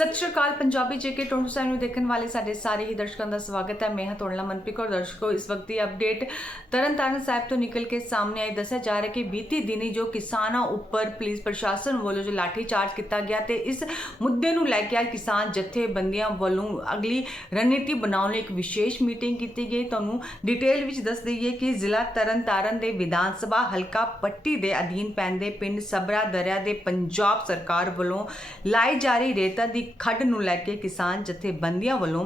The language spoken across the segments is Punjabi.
ਸਤਿ ਸ਼੍ਰੀ ਅਕਾਲ, ਪੰਜਾਬੀ ਜੇਕੇ 27 ਨੂੰ ਦੇਖਣ ਵਾਲੇ ਸਾਡੇ ਸਾਰੇ ਹੀ ਦਰਸ਼ਕਾਂ ਦਾ ਸਵਾਗਤ ਹੈ। ਮੈਂ ਹਾਂ ਤੁਹਾਡਾ ਮਨਪ੍ਰੀਤ ਕੌਰ, ਦਰਸ਼ਕੋ, ਇਸ ਵਕਤ ਦੀ ਅਪਡੇਟ ਤਰਨਤਾਰਨ ਸਾਹਿਬ ਤੋਂ ਨਿਕਲ ਕੇ ਸਾਹਮਣੇ ਆਈ ਦੱਸਿਆ ਜਾ ਰਿਹਾ ਕਿ ਬੀਤੀ ਦਿਨੀ ਜੋ ਕਿਸਾਨਾਂ ਉੱਪਰ ਪੁਲਿਸ ਪ੍ਰਸ਼ਾਸਨ ਵੱਲੋਂ ਜੋ ਲਾਠੀ ਚਾਰਜ ਕੀਤਾ ਗਿਆ ਤੇ ਇਸ ਮੁੱਦੇ ਨੂੰ ਲੈ ਕੇ ਅੱਜ ਕਿਸਾਨ ਜਥੇਬੰਦੀਆਂ ਵੱਲੋਂ ਅਗਲੀ ਰਣਨੀਤੀ ਬਣਾਉਣ ਲਈ ਇੱਕ ਵਿਸ਼ੇਸ਼ ਮੀਟਿੰਗ ਕੀਤੀ ਗਈ। ਤੁਹਾਨੂੰ ਡਿਟੇਲ ਵਿੱਚ ਦੱਸ ਦਈਏ ਕਿ ਜ਼ਿਲ੍ਹਾ ਤਰਨਤਾਰਨ ਦੇ ਵਿਧਾਨ ਸਭਾ ਹਲਕਾ ਪੱਟੀ ਦੇ ਅਧੀਨ ਪੈਂਦੇ ਪਿੰਡ ਸਬਰਾ ਦਰਿਆ ਦੇ ਪੰਜਾਬ ਸਰਕਾਰ ਵੱਲੋਂ ਲਾਈ ਜਾ ਰਹੀ ਰੇਤਾ ਦੀ ਖੱਡ ਨੂੰ ਲੈ ਕੇ ਕਿਸਾਨ ਜਥੇਬੰਦੀਆਂ ਵੱਲੋਂ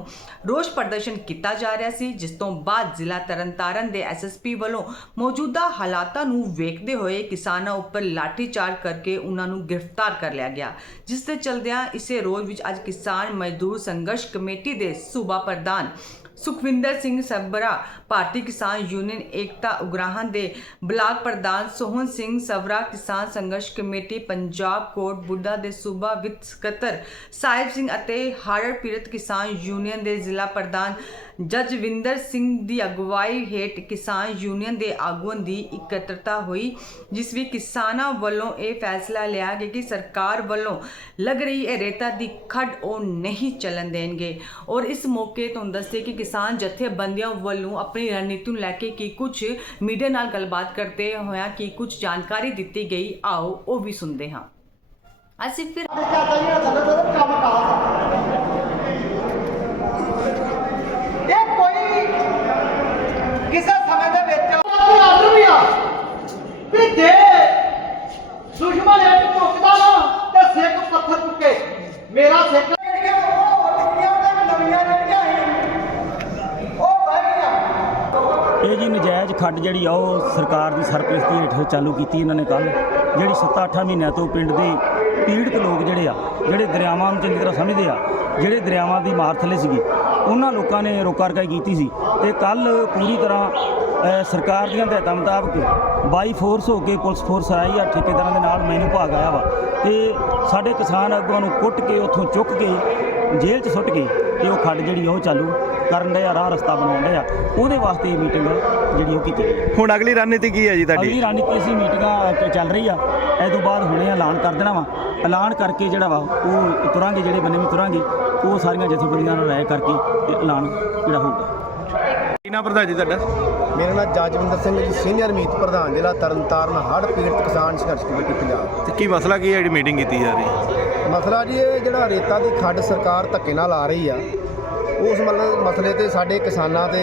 ਰੋਸ ਪ੍ਰਦਰਸ਼ਨ ਕੀਤਾ ਜਾ ਰਿਹਾ ਸੀ, ਜਿਸ ਤੋਂ ਬਾਅਦ ਜ਼ਿਲ੍ਹਾ ਤਰਨਤਾਰਨ ਦੇ ਐਸਐਸਪੀ ਵੱਲੋਂ ਮੌਜੂਦਾ ਹਾਲਾਤਾਂ ਨੂੰ ਵੇਖਦੇ ਹੋਏ ਕਿਸਾਨਾਂ ਉੱਪਰ ਲਾਠੀਚਾਰਜ ਕਰਕੇ ਉਹਨਾਂ ਨੂੰ ਗ੍ਰਿਫਤਾਰ ਕਰ ਲਿਆ ਗਿਆ। ਜਿਸ ਦੇ ਚਲਦਿਆਂ ਇਸੇ ਰੋਜ਼ ਵਿੱਚ ਅੱਜ ਕਿਸਾਨ ਮਜ਼ਦੂਰ ਸੰਘਰਸ਼ ਕਮੇਟੀ ਦੇ ਸੂਬਾ ਪ੍ਰਧਾਨ ਸੁਖਵਿੰਦਰ ਸਿੰਘ ਸਬਰਾ ਭਾਰਤੀ ਕਿਸਾਨ ਯੂਨੀਅਨ ਏਕਤਾ ਉਗਰਾਹਾਂ ਦੇ ਬਲਾਕ ਪ੍ਰਧਾਨ ਸੋਹਣ ਸਿੰਘ ਸਵਰਾ ਕਿਸਾਨ ਸੰਘਰਸ਼ ਕਮੇਟੀ ਪੰਜਾਬ ਕੋਟ ਬੁੱਢਾ ਦੇ ਸੂਬਾ ਵਿੱਤ ਸਕੱਤਰ ਸਾਹਿਬ ਸਿੰਘ ਅਤੇ ਹੜ੍ਹ ਪੀੜਤ ਕਿਸਾਨ ਯੂਨੀਅਨ ਦੇ ਜ਼ਿਲ੍ਹਾ ਪ੍ਰਧਾਨ ਜਜਵਿੰਦਰ ਸਿੰਘ ਦੀ ਅਗਵਾਈ ਹੇਠ ਕਿਸਾਨ ਯੂਨੀਅਨ ਦੇ ਆਗੂਆਂ ਦੀ ਇਕੱਤਰਤਾ ਹੋਈ ਜਿਸ ਵਿੱਚ ਕਿਸਾਨਾਂ ਵੱਲੋਂ ਇਹ ਫੈਸਲਾ ਲਿਆ ਗਿਆ ਕਿ ਸਰਕਾਰ ਵੱਲੋਂ ਲੱਗ ਰਹੀ ਇਹ ਰੇਤਾ ਦੀ ਖੱਡ ਉਹ ਨਹੀਂ ਚੱਲਣ ਦੇਣਗੇ ਔਰ ਇਸ ਮੌਕੇ ਤੋਂ ਦੱਸੇ ਕਿ ਕਿਸਾਨ ਜਥੇਬੰਦੀਆਂ ਵੱਲੋਂ ਆਪਣੀ ਰਣਨੀਤੀ ਨੂੰ ਲੈ ਕੇ ਕੀ ਕੁਝ ਮੀਡੀਆ ਨਾਲ ਗੱਲਬਾਤ ਕਰਦੇ ਹੋਇਆ ਕੀ ਕੁਝ ਜਾਣਕਾਰੀ ਦਿੱਤੀ ਗਈ ਆਓ ਉਹ ਵੀ ਸੁਣਦੇ ਹਾਂ ਅਸੀਂ ਫਿਰ ਇਹ ਕੋਈ ਕਿਸੇ ਸਮੇਂ ਦੇ ਵਿੱਚ ਕੋਈ ਆਦਰ ਵੀ ਆ। ਵੀ ਜੇ ਦੁਸ਼ਮਣ ਇੱਕ ਝੁਕਦਾ ਨਾ ਤੇ ਸਿੱਖ ਪੱਥਰ ਚੁੱਕੇ। ਮੇਰਾ ਸਿੱਖ ਜਿਹੜੀਆਂ ਉਹ ਉੱਠੀਆਂ ਤੇ ਨਵੀਆਂ ਜਿਹੜੀਆਂ ਸੀ ਉਹ ਬਹਿਗੀਆਂ ਇਹ ਜੀ ਨਜਾਇਜ਼ ਖੱਡ ਜਿਹੜੀ ਆ ਉਹ ਸਰਕਾਰ ਦੀ ਸਰਪ੍ਰਸਤੀ ਹੇਠ ਚਾਲੂ ਕੀਤੀ ਇਹਨਾਂ ਨੇ ਕੱਲ ਜਿਹੜੀ 7-8 ਮਹੀਨਿਆਂ ਤੋਂ ਪਿੰਡ ਦੇ ਪੀੜਤ ਲੋਕ ਜਿਹੜੇ ਆ ਜਿਹੜੇ ਦਰਿਆਵਾਂ ਨੂੰ ਚੰਗੀ ਤਰ੍ਹਾਂ ਸਮਝਦੇ ਆ ਜਿਹੜੇ ਦਰਿਆਵਾਂ ਦੀ ਮਾਰ ਥੱਲੇ ਸੀਗੇ ਉਹਨਾਂ ਲੋਕਾਂ ਨੇ ਰੋਕਾ ਰਕਾਈ ਕੀਤੀ ਸੀ ਤੇ ਕੱਲ ਪੂਰੀ ਤਰ੍ਹਾਂ ਸਰਕਾਰ ਦੀਆਂ ਹਦਾਇਤਾਂ ਮੁਤਾਬਕ ਬਾਈ ਫੋਰਸ ਹੋ ਕੇ ਪੁਲਿਸ ਫੋਰਸ ਆਈ ਆ ਠੇਕੇਦਾਰਾਂ ਦੇ ਨਾਲ ਮੈਨੂੰ ਭਾਗ ਆਇਆ ਵਾ। ਤੇ ਸਾਡੇ ਕਿਸਾਨ ਆਗੂਆਂ ਨੂੰ ਕੁੱਟ ਕੇ ਉੱਥੋਂ ਚੁੱਕ ਕੇ ਜੇਲ੍ਹ 'ਚ ਸੁੱਟ ਕੇ ਤੇ ਉਹ ਖੱਡ ਜਿਹੜੀ ਉਹ ਚਾਲੂ ਕਰਨ ਦੇ ਆ ਰਾਹ ਰਸਤਾ ਬਣਾਉਣ ਦੇ ਆ। ਉਹਦੇ ਵਾਸਤੇ ਇਹ ਮੀਟਿੰਗ ਜਿਹੜੀ ਉਹ ਕੀਤੀ ਗਈ। ਹੁਣ ਅਗਲੀ ਰਣਨੀਤੀ ਕੀ ਹੈ ਜੀ ਅਗਲੀ ਤੁਹਾਡੀ ਰਣਨੀਤੀ ਅਸੀਂ ਮੀਟਿੰਗਾਂ ਚੱਲ ਰਹੀ ਆ। ਇਹ ਤੋਂ ਬਾਅਦ ਹੁਣੇ ਐਲਾਨ ਕਰ ਦੇਣਾ ਵਾ। ਐਲਾਨ ਕਰਕੇ ਜਿਹੜਾ ਵਾ ਉਹ ਤੁਰਾਂਗੇ ਜਿਹੜੇ ਬੰਨੇ ਵੀ ਤੁਰਾਂਗੇ। ਉਹ ਸਾਰੀਆਂ ਜਥੇਬੰਦੀਆਂ ਨਾਲ ਰਾਏ ਕਰਕੇ ਤੇ ਐਲਾਨ ਜਿਹੜਾ ਹੋਊਗਾ। ਕੀ ਨਾਮ ਪ੍ਰਧਾਨ ਜੀ ਤੁਹਾਡਾ? ਮੇਰਾ ਨਾਮ ਜਜਵਿੰਦਰ ਸਿੰਘ ਜੀ ਸੀਨੀਅਰ ਮੀਤ ਪ੍ਰਧਾਨ ਜ਼ਿਲ੍ਹਾ ਤਰਨਤਾਰਨ ਹੜ੍ਹ ਪੀੜਤ ਕਿਸਾਨ ਸੰਘਰਸ਼ ਕਮੇਟੀ ਪੰਜਾਬ। ਤੇ ਕੀ ਮਸਲਾ ਕੀ ਹੈ ਜਿਹੜੀ ਮੀਟਿੰਗ ਕੀਤੀ ਜਾ ਰਹੀ ਹੈ? ਮਸਲਾ ਜੀ ਇਹ ਜਿਹੜਾ ਰੇਤਾ ਦੀ ਖੱਡ ਸਰਕਾਰ ਧੱਕੇ ਨਾਲ ਆ ਰਹੀ ਆ ਉਸ ਮਤਲਬ ਮਸਲੇ ਤੇ ਸਾਡੇ ਕਿਸਾਨਾਂ ਤੇ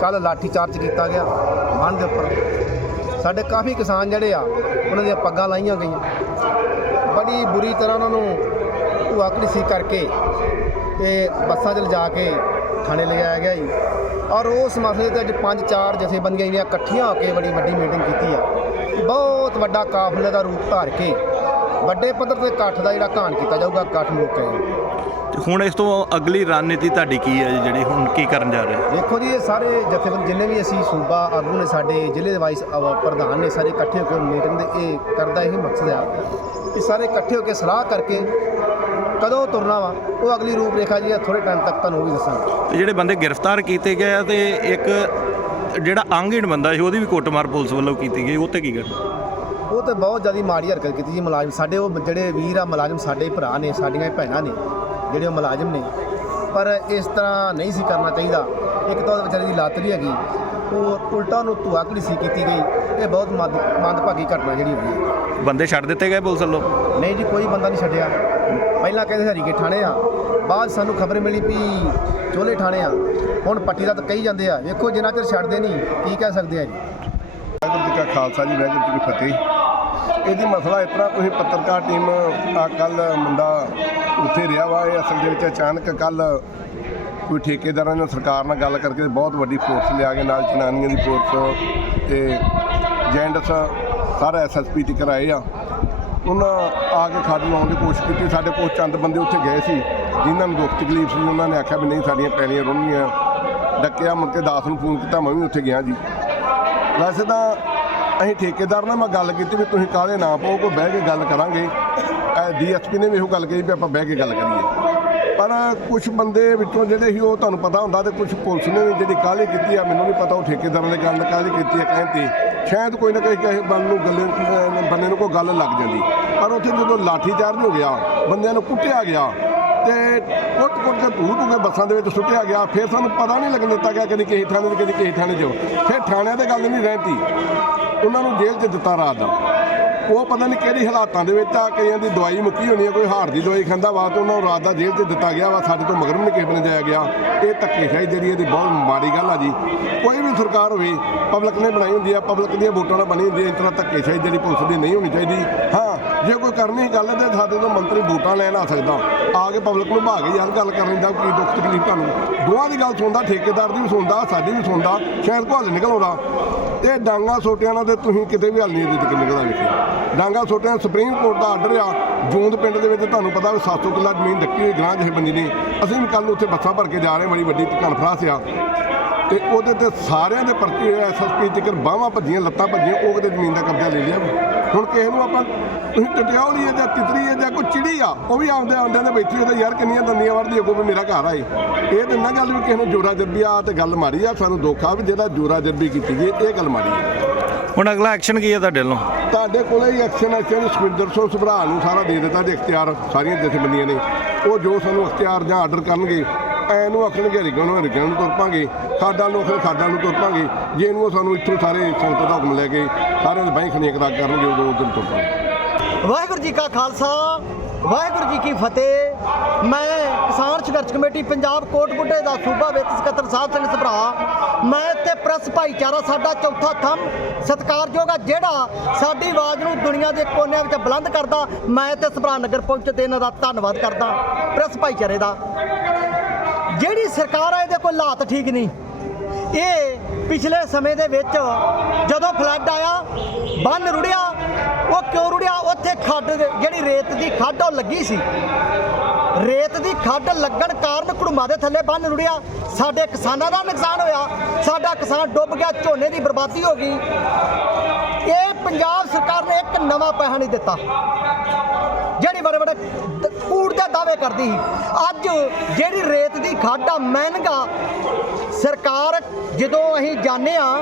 ਕੱਲ ਲਾਠੀ ਚਾਰਜ ਕੀਤਾ ਗਿਆ ਬੰਨ ਦੇ ਉੱਪਰ। ਸਾਡੇ ਕਾਫੀ ਕਿਸਾਨ ਜਿਹੜੇ ਆ ਉਹਨਾਂ ਦੀਆਂ ਪੱਗਾਂ ਲਾਈਆਂ ਗਈਆਂ। ਬੜੀ ਬੁਰੀ ਤਰ੍ਹਾਂ ਉਹਨਾਂ ਨੂੰ ਧੂਆ ਸੀ ਕਰਕੇ ਤੇ ਬੱਸਾਂ 'ਚ ਲਿਜਾ ਕੇ ਥਾਣੇ ਲਿਜਾਇਆ ਗਿਆ ਜੀ। ਔਰ ਉਸ ਮਸਲੇ ਤੇ ਅੱਜ ਪੰਜ ਚਾਰ ਜਥੇਬੰਦੀਆਂ ਜਿਹੜੀਆਂ ਇਕੱਠੀਆਂ ਹੋ ਕੇ ਬੜੀ ਵੱਡੀ ਮੀਟਿੰਗ ਕੀਤੀ ਆ। ਬਹੁਤ ਵੱਡਾ ਕਾਫਲੇ ਦਾ ਰੂਪ ਧਾਰ ਕੇ ਵੱਡੇ ਪੱਧਰ ਤੇ ਇਕੱਠ ਦਾ ਜਿਹੜਾ ਘਾਣ ਕੀਤਾ ਜਾਊਗਾ ਇਕੱਠ ਤੇ ਹੁਣ ਇਸ ਤੋਂ ਅਗਲੀ ਰਣਨੀਤੀ ਤੁਹਾਡੀ ਕੀ ਹੈ ਜੀ ਜਿਹੜੀ ਹੁਣ ਕੀ ਕਰਨ ਜਾ ਰਹੇ ਹੋ? ਦੇਖੋ ਜੀ ਇਹ ਸਾਰੇ ਜਥੇਬੰਦ ਜਿੰਨੇ ਵੀ ਅਸੀਂ ਸੂਬਾ ਆਗੂ ਨੇ ਸਾਡੇ ਜ਼ਿਲ੍ਹੇ ਦੇ ਵਾਈਸ ਪ੍ਰਧਾਨ ਨੇ ਸਾਰੇ ਇਕੱਠੇ ਹੋ ਕੇ ਮੀਟਿੰਗ ਦੇ ਇਹ ਕਰਦਾ ਇਹ ਮਕਸਦ ਆ। ਕਿ ਸਾਰੇ ਇਕੱਠੇ ਹੋ ਕੇ ਸਲਾਹ ਕਰਕੇ ਕਦੋਂ ਤੁਰਨਾ ਵਾ? ਉਹ ਅਗਲੀ ਰੂਪ ਰੇਖਾ ਜੀ ਥੋੜੇ ਟਾਈਮ ਤੱਕ ਤੁਹਾਨੂੰ ਉਹ ਵੀ ਦੱਸਾਂਗੇ। ਤੇ ਜਿਹੜੇ ਬੰਦੇ ਗ੍ਰਿਫਤਾਰ ਕੀਤੇ ਗਏ ਆ ਤੇ ਇੱਕ ਜਿਹੜਾ ਆਂਗਣ ਬੰਦਾ ਸੀ ਉਹਦੀ ਵੀ ਕੁੱਟਮਾਰ ਪੁਲਿਸ ਵੱਲੋਂ ਕੀਤੀ ਗਈ। ਉਹ ਤੇ ਕੀ ਕਰਨਾ ਉਹ ਤੇ ਬਹੁਤ ਜ਼ਿਆਦਾ ਮਾੜੀ ਹਰਕਤ ਕੀਤੀ ਜੀ ਮੁਲਾਜ਼ਮ। ਸਾਡੇ ਉਹ ਜਿਹੜੇ ਵੀਰ ਆ ਮੁਲਾਜ਼ਮ ਸਾਡੇ ਭਰਾ ਨੇ ਸਾਡੀਆਂ ਭੈਣਾਂ ਨੇ ਜਿਹੜੇ ਉਹ ਮੁਲਾਜ਼ਮ ਨੇ। ਪਰ ਇਸ ਤਰ੍ਹਾਂ ਨਹੀਂ ਸੀ ਕਰਨਾ ਚਾਹੀਦਾ। ਇੱਕ ਤਾਂ ਉਹਦੇ ਵਿਚਾਰੇ ਦੀ ਲੱਤ ਵੀ ਹੈਗੀ। ਉਹ ਉਲਟਾ ਉਹਨੂੰ ਧੂਆ ਸੀ ਕੀਤੀ ਗਈ। ਇਹ ਬਹੁਤ ਮੰਦ ਮੰਦਭਾਗੀ ਘਟਨਾ ਜਿਹੜੀ ਹੋਈ ਬੰਦੇ ਛੱਡ ਦਿੱਤੇ ਗਏ ਪੁਲਿਸ ਵੱਲੋਂ? ਨਹੀਂ ਜੀ ਕੋਈ ਬੰਦਾ ਨਹੀਂ ਛੱਡਿਆ। ਪਹਿਲਾਂ ਕਹਿੰਦੇ ਹਰੀਕੇ ਥਾਣੇ ਆ। ਬਾਅਦ ਸਾਨੂੰ ਖਬਰ ਮਿਲੀ ਵੀ ਚੋਲੇ ਥਾਣੇ ਆ। ਹੁਣ ਪੱਟੀ ਦਾ ਤਾਂ ਕਹੀ ਜਾਂਦੇ ਆ। ਵੇਖੋ, ਜਿੰਨਾ ਚਿਰ ਛੱਡਦੇ ਨਹੀਂ, ਕੀ ਕਹਿ ਸਕਦੇ ਆ ਜੀ? ਵਾਹਿਗੁਰੂ ਜੀ ਕਾ ਖਾਲਸਾ ਜੀ, ਵਾਹਿਗੁਰੂ ਜੀ ਕੀ ਫਤਿਹ। ਇਹਦੀ ਮਸਲਾ ਇਸ ਤਰ੍ਹਾਂ, ਤੁਸੀਂ ਪੱਤਰਕਾਰ ਟੀਮ, ਆ ਕੱਲ ਮੁੰਡਾ ਉੱਥੇ ਰਿਹਾ ਵਾ। ਇਹ ਅਸਲ ਦੇ ਵਿੱਚ ਅਚਾਨਕ ਕੱਲ ਕੋਈ ਠੇਕੇਦਾਰਾਂ ਨੇ ਸਰਕਾਰ ਨਾਲ ਗੱਲ ਕਰਕੇ ਬਹੁਤ ਵੱਡੀ ਫੋਰਸ ਲਿਆ ਕੇ, ਨਾਲ ਜਨਾਨੀਆਂ ਦੀ ਫੋਰਸ ਤੇ ਜੈਂਡਸ ਸਾਰਾ ਐਸਐਸਪੀ 'ਤੇ ਕਰਾਏ ਆ। ਉਹਨਾਂ ਆ ਕੇ ਖੱਡ ਲਾਉਣ ਦੀ ਕੋਸ਼ਿਸ਼ ਕੀਤੀ। ਸਾਡੇ ਕੋਲ ਚੰਦ ਬੰਦੇ ਉੱਥੇ ਗਏ ਸੀ। ਜਿਨ੍ਹਾਂ ਨੂੰ ਦੁੱਖ ਤਕਲੀਫ ਸੀ, ਉਹਨਾਂ ਨੇ ਆਖਿਆ ਵੀ ਨਹੀਂ, ਸਾਡੀਆਂ ਪੈਣੀਆਂ ਰੁੜਨੀਆਂ। ਡੱਕਿਆ, ਮੁੜ ਕੇ ਦਾਸ ਨੂੰ ਫੋਨ ਕੀਤਾ, ਮੈਂ ਵੀ ਉੱਥੇ ਗਿਆ ਜੀ। ਵੈਸੇ ਤਾਂ ਅਸੀਂ ਠੇਕੇਦਾਰ ਨਾਲ ਮੈਂ ਗੱਲ ਕੀਤੀ ਵੀ ਤੁਸੀਂ ਕਾਹਲੇ ਨਾ ਪਾਓ, ਕੋਈ ਬਹਿ ਕੇ ਗੱਲ ਕਰਾਂਗੇ। ਡੀਐਸਪੀ ਨੇ ਵੀ ਇਹੋ ਗੱਲ ਕਹੀ ਵੀ ਆਪਾਂ ਬਹਿ ਕੇ ਗੱਲ ਕਰੀਏ। ਪਰ ਕੁਝ ਬੰਦੇ ਵਿੱਚੋਂ ਜਿਹੜੇ ਸੀ, ਉਹ ਤੁਹਾਨੂੰ ਪਤਾ ਹੁੰਦਾ ਤੇ ਕੁਝ ਪੁਲਿਸ ਨੇ ਵੀ ਜਿਹੜੀ ਕਾਹਲੀ ਕੀਤੀ ਆ, ਮੈਨੂੰ ਨਹੀਂ ਪਤਾ ਉਹ ਠੇਕੇਦਾਰਾਂ ਦੇ ਗੱਲ ਕਾਹਲੀ ਕੀਤੀ ਆ ਕਹਿੰਦੇ ਸ਼ਾਇਦ ਕੋਈ ਨਾ ਕੋਈ ਕਿਸੇ ਬੰਦੇ ਨੂੰ ਗੱਲੇ, ਅਹ ਬੰਦੇ ਨੂੰ ਕੋਈ ਗੱਲ ਲੱਗ ਜਾਂਦੀ। ਪਰ ਉੱਥੇ ਜਦੋਂ ਲਾਠੀਚਾਰਜ ਹੋ ਗਿਆ, ਬੰਦਿਆਂ ਨੂੰ ਕੁੱਟਿਆ ਗਿਆ ਤੇ ਕੁੱਟ ਕੁੱਟ ਕੇ ਧੂ ਧੂ ਕੇ ਬੱਸਾਂ ਦੇ ਵਿੱਚ ਸੁੱਟਿਆ ਗਿਆ, ਫਿਰ ਸਾਨੂੰ ਪਤਾ ਨਹੀਂ ਲੱਗਣ ਦਿੱਤਾ ਗਿਆ ਕਦੀ ਕਿਸੇ ਥਾਣੇ ਤੇ ਕਦੀ ਕਿਸੇ ਥਾਣੇ 'ਚ ਫਿਰ ਥਾਣਿਆਂ ਤੇ ਗੱਲ ਨਹੀਂ ਰਹਿੰਦੀ। ਉਹਨਾਂ ਨੂੰ ਜੇਲ੍ਹ 'ਚ ਦਿੱਤਾ ਰਾਤ ਦਾ। ਉਹ ਪਤਾ ਨਹੀਂ ਕਿਹੜੀ ਹਾਲਾਤਾਂ ਦੇ ਵਿੱਚ ਆ ਕਈਆਂ ਦੀ ਦਵਾਈ ਮੁੱਕੀ ਹੋਣੀ ਹੈ ਕੋਈ ਹਾਰ ਦੀ ਦਵਾਈ ਖਾਂਦਾ ਵਾ ਤੇ ਉਹਨਾਂ ਨੂੰ ਰਾਤ ਦਾ ਜੇਲ੍ਹ 'ਚ ਦਿੱਤਾ ਗਿਆ ਵਾ, ਸਾਡੇ ਤੋਂ ਮਗਰ ਵੀ ਨਹੀਂ ਕਿਸੇ ਨੇ ਜਾਇਆ ਗਿਆ। ਇਹ ਧੱਕੇਸ਼ਾਹੀ ਜਿਹੜੀ ਇਹਦੀ ਬਹੁਤ ਮਾੜੀ ਗੱਲ ਆ ਜੀ। ਕੋਈ ਵੀ ਸਰਕਾਰ ਹੋਵੇ ਪਬਲਿਕ ਨੇ ਬਣਾਈ ਹੁੰਦੀ ਆ ਪਬਲਿਕ ਦੀਆਂ ਵੋਟਾਂ ਨਾਲ ਬਣੀ ਹੁੰਦੀ ਹੈ ਇਸ ਤਰ੍ਹਾਂ ਧੱਕੇਸ਼ਾਹੀ ਜਿਹੜੀ ਪੁਲਿਸ ਦੀ ਨਹੀਂ ਹੋਣੀ ਚਾਹੀਦੀ। ਹਾਂ, ਜੇ ਕੋਈ ਕਰਨੀ ਗੱਲ ਹੈ ਤੇ ਸਾਡੇ ਤੋਂ ਮੰਤਰੀ ਵੋਟਾਂ ਲੈਣ ਆ ਸਕਦਾ। ਆ ਕੇ ਪਬਲਿਕ ਨੂੰ ਭਾਗ ਯਾਰ ਗੱਲ ਕਰਨ ਦਾ ਕੀ ਦੁੱਖ ਤਕਲੀਫ ਤੁਹਾਨੂੰ। ਦੋਵਾਂ ਦੀ ਗੱਲ ਸੁਣਦਾ, ਠੇਕੇਦਾਰ ਦੀ ਵੀ ਸੁਣਦਾ, ਸਾਡੀ ਵੀ ਸੁਣਦਾ, ਸ਼ਾਇਦ ਕੋ ਹੱਲ ਨਿਕਲ ਆਉਂਦਾ। ਇਹ ਡਾਂਗਾ ਸੋਟਿਆਂ ਨਾਲ ਤੇ ਤੁਸੀਂ ਕਿਤੇ ਵੀ ਹੱਲ ਨਹੀਂ ਇਹਦੇ ਤੱਕ ਨਿਕਲਦਾ ਵੇਖਿਆ। ਡਾਂਗਾ ਸੋਟਿਆਂ ਸੁਪਰੀਮ ਕੋਰਟ ਦਾ ਆਰਡਰ ਆ ਜੂੰਦ ਪਿੰਡ ਦੇ ਵਿੱਚ ਤੁਹਾਨੂੰ ਪਤਾ ਵੀ 700 ਕਿੱਲਾ ਜ਼ਮੀਨ ਡੱਕੀ ਹੋਈ ਗ੍ਰਾਂ ਜਥੇਬੰਦੀ ਨੇ ਅਸੀਂ ਵੀ ਕੱਲ ਨੂੰ ਉੱਥੇ ਬੱਸਾਂ ਭਰ ਕੇ ਜਾ ਰਹੇ ਹਾਂ, ਬੜੀ ਵੱਡੀ ਕਾਨਫਰੰਸ ਆ। ਤੇ ਉਹਦੇ ਤੇ ਸਾਰਿਆਂ ਦੇ ਪਰਚੇ ਐਸਐਸਪੀ ਤੱਕ ਬਾਹਾਂ ਭੱਜੀਆਂ ਲੱਤਾਂ ਭੱਜੀਆਂ ਉਹ ਕਿਤੇ ਜ਼ਮੀਨ ਦਾ ਕਬਜ਼ਾ ਲੈ ਲਿਆ। ਹੁਣ ਕਿਸੇ ਨੂੰ ਆਪਾਂ ਤੁਸੀਂ ਟਟਿਆਉਲੀ ਹੈ ਜਾਂ ਤਿਤਰੀ ਹੈ ਜਾਂ ਕੋਈ ਚਿੜੀ ਆ ਉਹ ਵੀ ਆਉਂਦੇ ਆਉਂਦੇ ਨੇ ਬੈਠੀ ਉਹਦੇ ਯਾਰ ਕਿੰਨੀਆਂ ਦੰਦੀਆਂ ਵੜਦੀ ਅੱਗੋਂ ਵੀ ਮੇਰਾ ਘਰ ਆਏ ਇਹ। ਤੇ ਨਾ ਗੱਲ ਵੀ ਕਿਸੇ ਨੂੰ ਜੋਰਾ ਜਰਬੀ ਆ ਤੇ ਗੱਲ ਮਾਰੀ ਆ ਸਾਨੂੰ ਦੁੱਖ ਆ ਵੀ ਜਿਹੜਾ ਜੋਰਾ ਜਰਬੀ ਕੀਤੀ ਗਈ ਇਹ ਗੱਲ ਮਾਰੀ ਆ। ਹੁਣ ਅਗਲਾ ਐਕਸ਼ਨ ਕੀ ਹੈ ਤੁਹਾਡੇ ਵੱਲੋਂ? ਤੁਹਾਡੇ ਕੋਲੇ ਹੀ ਐਕਸ਼ਨ ਐਕਸ਼ਨ ਸੁਖਵਿੰਦਰ ਸਿੰਘ ਸੁਭਰਾ ਨੂੰ ਸਾਰਾ ਦੇ ਦਿੱਤਾ ਜੇ ਇਖਤਿਆਰ ਸਾਰੀਆਂ ਜਥੇਬੰਦੀਆਂ ਨੇ। ਉਹ ਜੋ ਸਾਨੂੰ ਇਖਤਿਆਰ ਜਾਂ ਆਰਡਰ ਕਰਨਗੇ ਐ ਨੂੰ ਆਖਣਗੇ ਹਰੀਕਾਂ ਨੂੰ ਹਰੀਕਾਂ ਨੂੰ ਤੁਰ ਪਾਂਗੇ। ਖਾਡਾਂ ਨੂੰ ਆਖਣ, ਖਾਡਾਂ ਨੂੰ ਤੁਰ ਪਾਂਗੇ। ਜੇ ਇਹਨੂੰ ਸਾਨੂੰ ਇੱਥੋਂ ਸਾਰੇ ਸੰਗਤ ਦਾ ਹੁਕਮ ਲੈ ਕੇ ਸਾਰਿਆਂ ਦੇ ਬਾਈ ਖਣੀਆਂ ਕਰਾ ਕਰਨਗੇ ਉਹ ਦਿਨ ਤੁਰ ਪਾਂਗੇ। ਵਾਹਿਗੁਰੂ ਜੀ ਕਾ ਖਾਲਸਾ, ਵਾਹਿਗੁਰੂ ਜੀ ਕੀ ਫਤਿਹ। ਮੈਂ ਕਿਸਾਨ ਸੰਘਰਸ਼ ਕਮੇਟੀ, ਪੰਜਾਬ ਕੋਟ ਬੁੱਢੇ ਦਾ ਸੂਬਾ ਵਿੱਚ ਸਕੱਤਰ ਸਾਹਿਬ ਸਿੰਘ ਸਭਰਾ ਮੈਂ ਤੇ ਪ੍ਰੈਸ ਭਾਈਚਾਰਾ, ਸਾਡਾ ਚੌਥਾ ਥੰਮ ਸਤਿਕਾਰਯੋਗ ਆ, ਜਿਹੜਾ ਸਾਡੀ ਆਵਾਜ਼ ਨੂੰ ਦੁਨੀਆ ਦੇ ਕੋਨਿਆਂ ਵਿੱਚ ਬੁਲੰਦ ਕਰਦਾ। ਮੈਂ ਤੇ ਸਭਰਾ ਨਗਰ ਪਹੁੰਚੇ ਤੇ ਇਹਨਾਂ ਦਾ ਧੰਨਵਾਦ ਕਰਦਾ, ਪ੍ਰੈਸ ਭਾਈਚਾਰੇ ਦਾ। ਜਿਹੜੀ ਸਰਕਾਰ ਆ, ਇਹਦੇ ਕੋਈ ਹਾਲਾਤ ਠੀਕ ਨਹੀਂ। ਇਹ ਪਿਛਲੇ ਸਮੇਂ ਦੇ ਵਿੱਚ ਜਦੋਂ ਫਲੱਡ ਆਇਆ, ਬੰਨ ਰੁੜਿਆ, ਉਹ ਕਿਉਂ ਰੁੜਿਆ? ਉੱਥੇ ਖੱਡ ਜਿਹੜੀ ਰੇਤ ਦੀ ਖੱਡ ਉਹ ਲੱਗੀ ਸੀ। ਰੇਤ ਦੀ ਖੱਡ ਲੱਗਣ ਕਾਰਨ ਕੁੜਮਾ ਦੇ ਥੱਲੇ ਬੰਨ ਰੁੜਿਆ। ਸਾਡੇ ਕਿਸਾਨਾਂ ਦਾ ਨੁਕਸਾਨ ਹੋਇਆ। ਸਾਡਾ ਕਿਸਾਨ ਡੁੱਬ ਗਿਆ, ਝੋਨੇ ਦੀ ਬਰਬਾਦੀ ਹੋ ਗਈ। ਇਹ ਪੰਜਾਬ ਸਰਕਾਰ ਨੇ ਇੱਕ ਨਵਾਂ ਪੈਸਾ ਨਹੀਂ ਦਿੱਤਾ। ਜਿਹੜੀ ਬੜੇ ਬੜੇ ਕੂੜ ਦੇ ਦਾਅਵੇ ਕਰਦੀ ਸੀ। ਅੱਜ ਜਿਹੜੀ ਰੇਤ ਦੀ ਖੱਡ ਆ, ਮਹਿੰਗਾ ਸਰਕਾਰ ਜਦੋਂ ਅਸੀਂ ਜਾਣਦੇ ਆ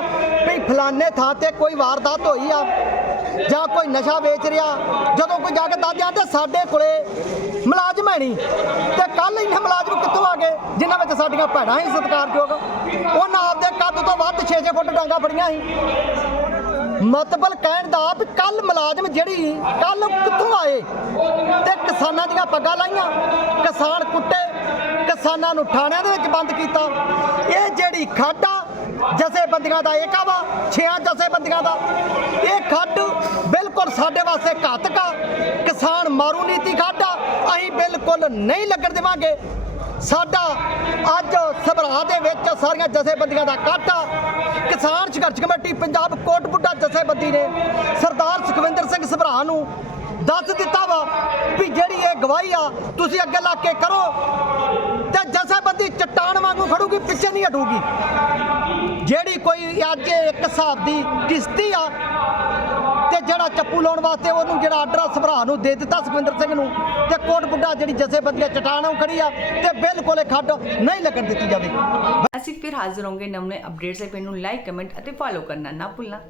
ਵੀ ਫਲਾਣੇ ਥਾਂ ਤੇ ਕੋਈ ਵਾਰਦਾਤ ਹੋਈ ਆ ਜਾਂ ਕੋਈ ਨਸ਼ਾ ਵੇਚ ਰਿਹਾ, ਜਦੋਂ ਕੋਈ ਜਾ ਕੇ ਦੱਸਦੇ ਆ ਤੇ ਸਾਡੇ ਕੋਲੇ ਮੁਲਾਜ਼ਮ ਹੈ ਨਹੀਂ। ਤੇ ਕੱਲ ਇੰਨੇ ਮੁਲਾਜ਼ਮ ਕਿੱਥੋਂ ਆ ਗਏ, ਜਿਨ੍ਹਾਂ ਵਿੱਚ ਸਾਡੀਆਂ ਭੈਣਾਂ ਹੀ ਸਤਿਕਾਰਯੋਗ। ਉਹਨਾਂ ਆਪਦੇ ਕੱਦ ਤੋਂ ਵੱਧ 6-6 ਫੁੱਟ ਡਾਂਗਾ ਫੜੀਆਂ ਸੀ। ਮਤਲਬ ਕਹਿਣ ਦਾ ਵੀ ਕੱਲ ਮੁਲਾਜ਼ਮ ਜਿਹੜੀ ਕੱਲ ਕਿੱਥੋਂ ਆਏ? ਤੇ ਕਿਸਾਨਾਂ ਦੀਆਂ ਪੱਗਾਂ ਲਾਈਆਂ, ਕਿਸਾਨ ਕੁੱਟੇ, ਕਿਸਾਨਾਂ ਨੂੰ ਥਾਣਿਆਂ ਦੇ ਵਿੱਚ ਬੰਦ ਕੀਤਾ। ਇਹ ਜਿਹੜੀ ਖਾਡਾ ਜਥੇਬੰਦੀਆਂ ਦਾ ਏਕਾ ਵਾ, ਛਿਆਂ ਜਥੇਬੰਦੀਆਂ ਦਾ। ਇਹ ਖੱਡ ਬਿਲਕੁਲ ਸਾਡੇ ਵਾਸਤੇ ਘਾਤਕ ਆ। ਕਿਸਾਨ ਮਾਰੂ ਨੀਤੀ ਖਾਡਾ ਅਸੀਂ ਬਿਲਕੁਲ ਨਹੀਂ ਲੱਗਣ ਦੇਵਾਂਗੇ। ਸਾਡਾ ਅੱਜ ਸਭਰਾ ਦੇ ਵਿੱਚ ਸਾਰੀਆਂ ਜਥੇਬੰਦੀਆਂ ਦਾ ਇਕੱਠ ਆ। ਕਿਸਾਨ ਸੰਘਰਸ਼ ਕਮੇਟੀ ਪੰਜਾਬ ਕੋਟ ਬੁੱਢਾ ਜਥੇਬੰਦੀ ਨੇ ਸਰਦਾਰ ਸੁਖਵਿੰਦਰ ਸਿੰਘ ਸਭਰਾ ਨੂੰ ਦੱਸ ਦਿੱਤਾ ਵਾ ਵੀ ਜਿਹੜੀ ਇਹ ਗਵਾਹੀ ਆ, ਤੁਸੀਂ ਅੱਗੇ ਲਾ ਕੇ ਕਰੋ ਤੇ ਜਥੇਬੰਦੀ ਚਟਾਨ ਵਾਂਗੂ ਖੜੂਗੀ, ਪਿੱਛੇ ਨਹੀਂ ਹਟੂਗੀ। ਜਿਹੜੀ ਕੋਈ ਅੱਜ ਇੱਕ ਹਿਸਾਬ ਦੀ ਕਿਸ਼ਤੀ ਆ ਤੇ ਜਿਹੜਾ ਚੱਪੂ ਲਾਉਣ ਵਾਸਤੇ ਉਹਨੂੰ ਜਿਹੜਾ ਆਰਡਰ ਸਭਰਾ ਨੂੰ ਦੇ ਦਿੱਤਾ ਸੁਖਵਿੰਦਰ ਸਿੰਘ ਨੂੰ, ਤੇ ਕੋਟ ਬੁੱਢਾ ਜਿਹੜੀ ਜਥੇਬੰਦੀ ਆ ਚਟਾਨ ਖੜੀ ਆ, ਤੇ ਬਿਲਕੁਲ ਇਹ ਖੱਡ ਨਹੀਂ ਲੱਗਣ ਦਿੱਤੀ ਜਾਵੇ ਅਸੀਂ ਫਿਰ ਹਾਜ਼ਰ ਹੋਵਾਂਗੇ ਨਵੇਂ ਅਪਡੇਟਸ ਲਈ ਮੈਨੂੰ ਲਾਈਕ ਕਮੈਂਟ ਅਤੇ ਫੋਲੋ ਕਰਨਾ ਨਾ ਭੁੱਲਣਾ।